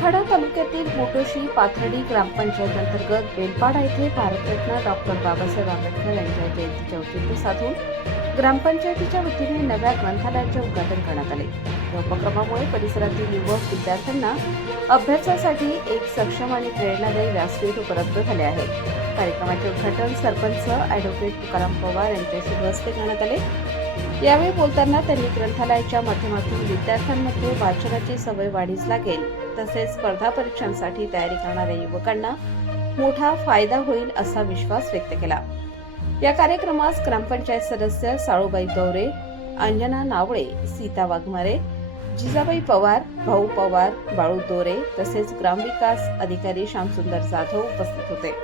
मोखाडा तालुक्यातील मोटोशी पाथर्डी ग्रामपंचायत अंतर्गत बेलपाडा येथे भारतरत्न डॉक्टर बाबासाहेब आंबेडकर यांच्या जयंतीचे औचित्य साधून ग्रामपंचायतीच्या वतीने नव्या ग्रंथालयाचे उद्घाटन करण्यात आले। या उपक्रमामुळे परिसरातील युवक विद्यार्थ्यांना अभ्यासासाठी एक सक्षम आणि प्रेरणादायी व्यासपीठ उपलब्ध झाले आहे। कार्यक्रमाचे उद्घाटन सरपंच ॲडव्होकेट तुकाराम पवार यांच्या शुभ हस्ते करण्यात आले। यावेळी बोलताना त्यांनी ग्रंथालयाच्या माध्यमातून विद्यार्थ्यांमध्ये वाचनाची सवय वाढीस लागेल, तसेच स्पर्धा परीक्षांसाठी तयारी करणाऱ्या युवकांना मोठा फायदा होईल असा विश्वास व्यक्त केला। या कार्यक्रमास ग्रामपंचायत सदस्य साळूबाई गौरे, अंजना नावळे, सीता वाघमारे, जिजाबाई पवार, भाऊ पवार, बाळू दोरे तसेच ग्रामविकास अधिकारी श्यामसुंदर जाधव उपस्थित होते।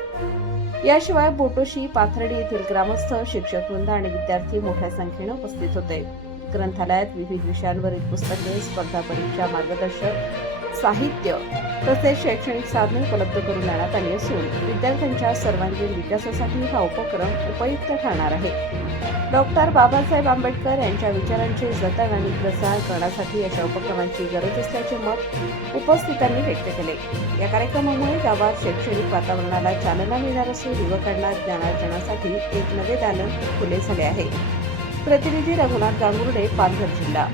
याशिवाय बोटोशी पाथर्डी येथील ग्रामस्थ, शिक्षक वृंद आणि विद्यार्थी मोठ्या संख्येने उपस्थित होते। ग्रंथालयात विविध विषयांवरील पुस्तके, स्पर्धा परीक्षा मार्गदर्शक साहित्य तसेच शैक्षणिक साधने उपलब्ध करून देण्यात आली असून विद्यार्थ्यांच्या सर्वांगीण विकासासाठी हा उपक्रम उपयुक्त ठरणार आहे। डॉक्टर बाबासाहेब आंबेडकर यांच्या विचारांचे जतन आणि प्रसार करण्यासाठी अशा उपक्रमांची गरज असल्याचे मत उपस्थितांनी व्यक्त केले। या कार्यक्रमामुळे गावात शैक्षणिक वातावरणाला चालना मिळणार असून युवकांना ज्ञानार्जनासाठी एक नवे दालन खुले झाले आहे। प्रतिनिधी रघुनाथ गांगुर्डे, पालघर जिल्हा।